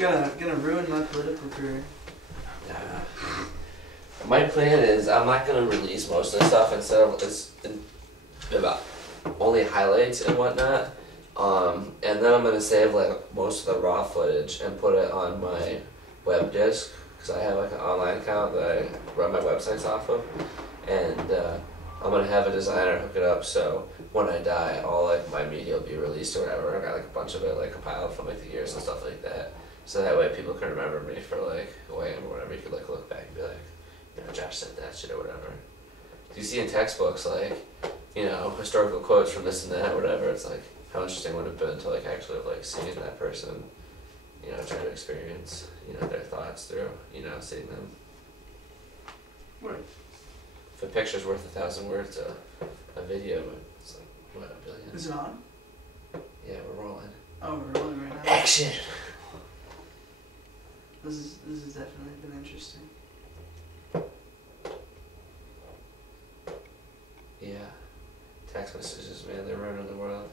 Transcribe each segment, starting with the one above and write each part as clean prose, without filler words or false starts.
gonna ruin my political career. My plan is I'm not gonna release most of the stuff instead of about only highlights and whatnot. And then I'm gonna save like most of the raw footage and put it on my web disk because I have like an online account that I run my websites off of, and I'm gonna have a designer hook it up so when I die, all like my media will be released or whatever. I got like a bunch of it like compiled from like the years and stuff like that. So that way people can remember me for like or whatever. You could like look back and be like, you know, Josh said that shit or whatever. You see in textbooks like, you know, historical quotes from this and that or whatever. It's like how interesting would it have been to like actually have like seen that person, you know, try to experience, you know, their thoughts through, you know, seeing them. Right. If a picture's worth 1,000 words, a video, it's like what, 1 billion? Is it on? Yeah, we're rolling. Oh, we're rolling right now. Action. This has definitely been interesting. Yeah. Text messages, man, they're ruining the world.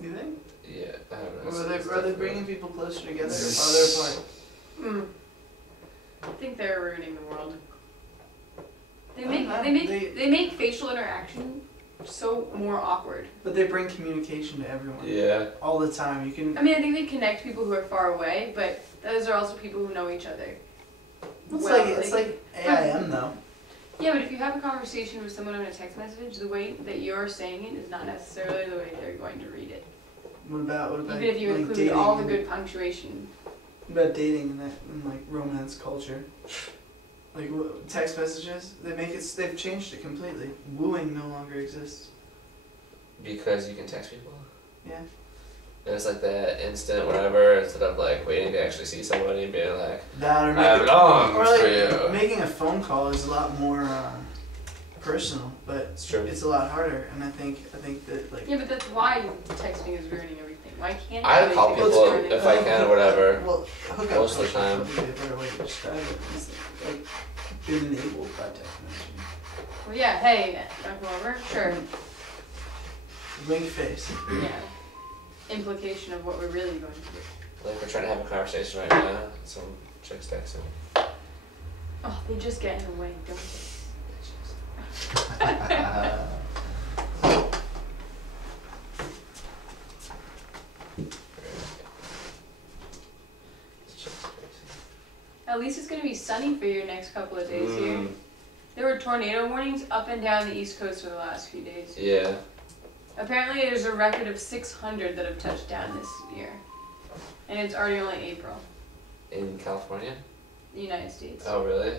You think? Yeah, I don't know. Are they bringing people closer together, or are they apart? I think they're ruining the world. They They make facial interaction so more awkward. But they bring communication to everyone. Yeah. All the time. You can. I mean, I think they connect people who are far away, but those are also people who know each other. It's like AIM though. Yeah, but if you have a conversation with someone on a text message, the way that you're saying it is not necessarily the way they're going to read it. What about even if you like include dating all the good punctuation? What about dating in like romance culture? Like text messages, they've changed it completely. Wooing no longer exists. Because you can text people? Yeah. And it's like that instant whatever, instead of like waiting to actually see somebody and being like, that or I have long or like for you. making a phone call is a lot more personal, but It's true. it's a lot harder. And I think that like. Yeah, but that's why texting is ruining everything. Why can't I call everything people is ruining if I can or whatever. Well, hookup Most of the culture time. is probably a better way to describe it. It's like been enabled by technology. Well, yeah, hey, wanna come over? Sure. Wink face. Yeah. Implication of what we're really going to do. Like we're trying to have a conversation right now, and some chick's texting. Oh, they just get in the way, don't At least it's going to be sunny for your next couple of days here. There were tornado warnings up and down the East Coast for the last few days. Yeah. Apparently there's a record of 600 that have touched down this year. And it's already only April. In California? The United States. Oh, really?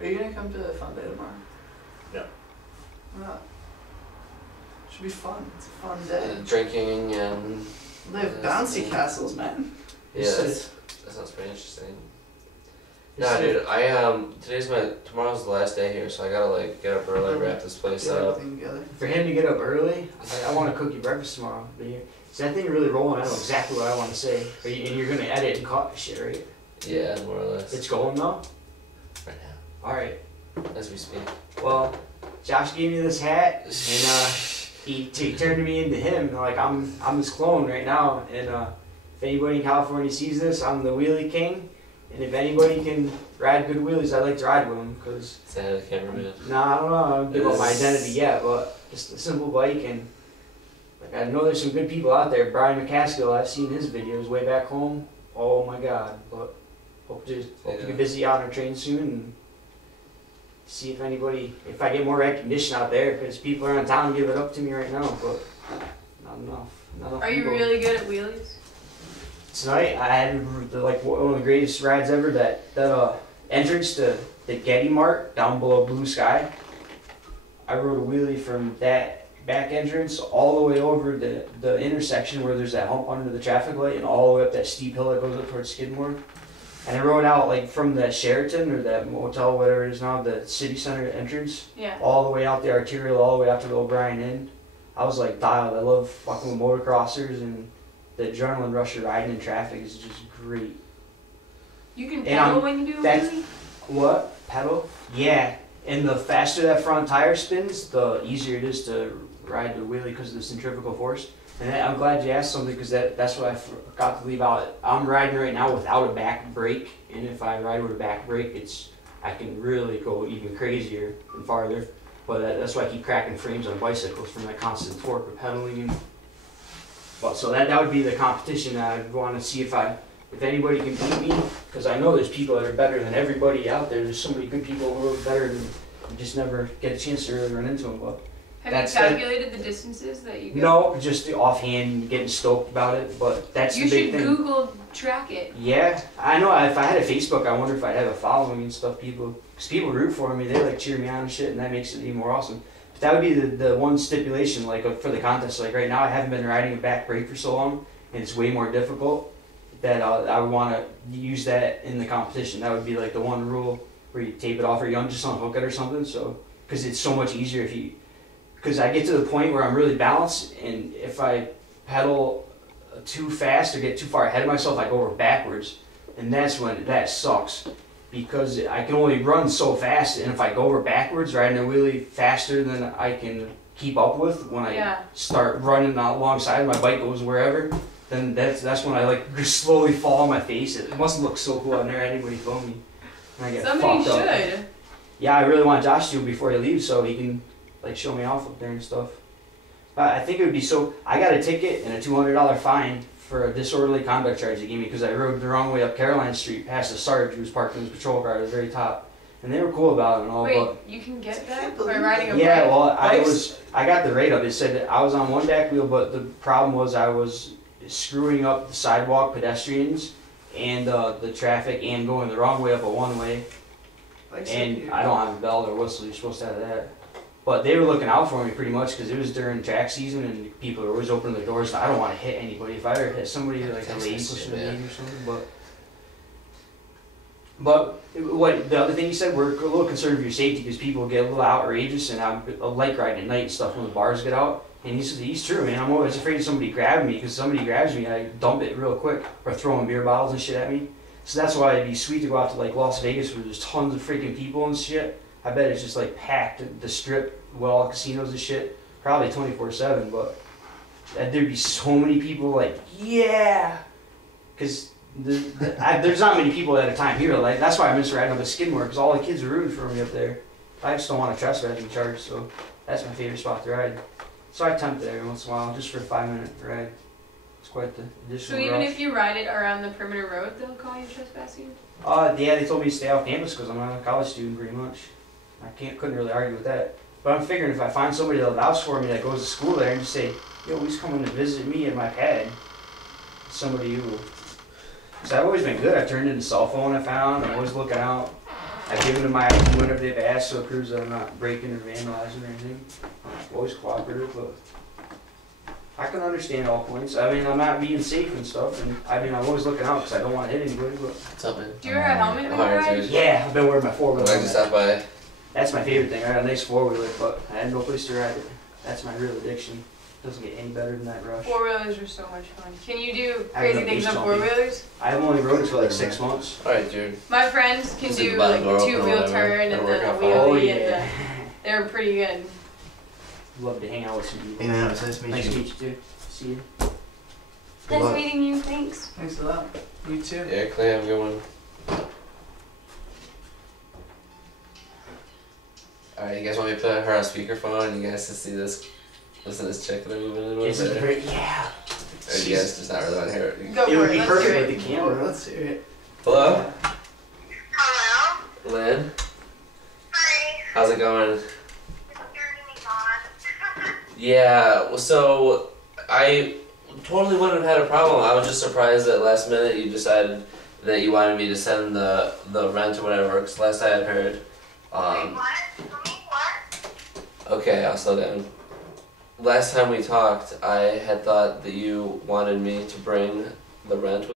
Are you gonna come to the fun day tomorrow? No. Why not? Should be fun. It's a fun day. Drinking and... They have bouncy castles, man. Yeah, that sounds pretty interesting. Nah, dude, tomorrow's the last day here, so I gotta like get up early, wrap this place Get up. everything together. For him to get up early, I want to cook you breakfast tomorrow. But is that thing really rolling? I know exactly what I want to say. And you're gonna edit and cut shit, right? Yeah, more or less. It's going though. Right now. All right. As we speak. Well, Josh gave me this hat, and he turned me into him. Like I'm his clone right now. And if anybody in California sees this, I'm the wheelie king. And if anybody can ride good wheelies, I like to ride with them. Cause Say hi to the cameraman. nah, I don't know. I don't give up my identity yet, but just a simple bike. And like I know there's some good people out there. Brian McCaskill, I've seen his videos way back home. Oh my God! But hope to get busy out on a train soon and see if I get more recognition out there, because people around town give it up to me right now, but not enough Are you people. really good at wheelies? Tonight I had like one of the greatest rides ever. That entrance to the Getty Mart down below Blue Sky. I rode a wheelie from that back entrance all the way over the intersection where there's that hump under the traffic light, and all the way up that steep hill that goes up towards Skidmore. And I rode out like from the Sheraton or that motel, whatever it is now, the city center entrance, Yeah. all the way out the arterial, all the way out to the O'Brien Inn. I was like dialed. I love fucking with motocrossers, and the adrenaline rush of riding in traffic is just great. You can And pedal when you do a that's- wheelie? What? Pedal? Yeah. And the faster that front tire spins, the easier it is to ride the wheelie because of the centrifugal force. And I'm glad you asked something because that's what I forgot to leave out. I'm riding right now without a back brake, and if I ride with a back brake, I can really go even crazier and farther. But that's why I keep cracking frames on bicycles from that constant torque of pedaling. But so that would be the competition. I'd want to see if anybody can beat me, because I know there's people that are better than everybody out there. There's so many good people who are better, and you just never get a chance to really run into them. But Have that's you calculated the distances that you go? no, just offhand getting stoked about it. But that's You the big should thing. Google track it. Yeah, I know. If I had a Facebook, I wonder if I'd have a following and stuff. Because people root for me, they like cheer me on and shit, and that makes it even more awesome. But that would be the one stipulation, like for the contest. Like right now, I haven't been riding a back brake for so long, and it's way more difficult. That I would want to use that in the competition. That would be like the one rule where you tape it off or you just unhook it or something. So because it's so much easier if you. Because I get to the point where I'm really balanced, and if I pedal too fast or get too far ahead of myself, I go over backwards, and that's when that sucks. Because I can only run so fast, and if I go over backwards, riding a wheelie faster than I can keep up with, when I start running alongside, my bike goes wherever, then that's when I like just slowly fall on my face. It must look so cool. I've never had anybody film me. And I get Somebody fucked up. should. Yeah, I really want Josh to before he leaves so he can like show me off up there and stuff. But I think it would be so. I got a ticket and a $200 fine for a disorderly conduct charge they gave me because I rode the wrong way up Caroline Street past a sergeant who was parked in his patrol car at the very top, and they were cool about it and all. Wait, but you can get I can't that by believe riding a yeah, bike? well, Bikes? I got the rate up. It said that I was on one back wheel, but the problem was I was screwing up the sidewalk pedestrians and the traffic and going the wrong way up a one way. Like, And I don't have a bell or whistle. You're supposed to have that. But they were looking out for me pretty much because it was during track season and people are always opening their doors. I don't want to hit anybody. If I ever hit somebody, like a lady pushing a lady or something, but what the other thing you said, we're a little concerned for your safety because people get a little outrageous, and I like riding at night and stuff when the bars get out. And he's true, man. I'm always afraid of somebody grabbing me because somebody grabs me, I dump it real quick or throwing beer bottles and shit at me. So that's why it'd be sweet to go out to like Las Vegas where there's tons of freaking people and shit. I bet it's just like packed the strip with all the casinos and shit, probably 24/7. But there'd be so many people like yeah, because there's not many people at a time here. Like that's why I miss riding up at Skidmore because all the kids are rooting for me up there. I just don't want to trespass and charge, so that's my favorite spot to ride. So I attempt it every once in a while just for a 5-minute ride. It's quite the additional. So even rush. if you ride it around the perimeter road, they'll call you trespassing? Yeah, they told me to stay off campus because I'm not a college student, pretty much. Couldn't really argue with that. But I'm figuring if I find somebody that'll vouch for me that goes to school there and just say, yo, he's coming to visit me at my pad. Somebody who, because I've always been good. I've turned in the cell phone I found. I'm always looking out. I've given them my ID whenever they've asked, so it proves that I'm not breaking or vandalizing or anything. I'm always cooperative, but I can understand all points. I mean, I'm not being safe and stuff, and I mean, I'm always looking out because I don't want to hit anybody. But What's up, man? Do you wear a helmet when you Alright, ride? dude. yeah, I've been wearing my 4-wheeler. I just stopped by. That's my favorite thing. I got a nice 4-wheeler, but I had no place to ride it. That's my real addiction. Doesn't get any better than that rush. 4-wheelers are so much fun. Can you do I have crazy no things base on jumping. 4-wheelers? I've only rode it for like 6 months. Alright, dude. My friends can Just leave do the bottom like door a open or 2-wheel whatever. turn and It'll then work a out fine. wheelie Oh, and yeah. they're pretty good. Love to hang out with some people. Hey man, it's nice to meet Nice you. to meet you too. See you. Good Nice luck. meeting you, thanks. Thanks a lot. You too. Yeah, Clay, have a good one. Alright, you guys want me to put her on speakerphone and you guys to see this? Listen to this chick that I'm moving in It's with? Or great. Yeah. you guys just not really want to hear it? Go It for would it, be let's perfect do with it. the camera. Let's hear it. Hello? Hello? Lynn? Hi. How's it going? You're getting me gone. Yeah, well, so I totally wouldn't have had a problem. I was just surprised that last minute you decided that you wanted me to send the rent or whatever, because last I had heard. Wait, what? For me? What? Okay, I'll slow down. Last time we talked, I had thought that you wanted me to bring the rent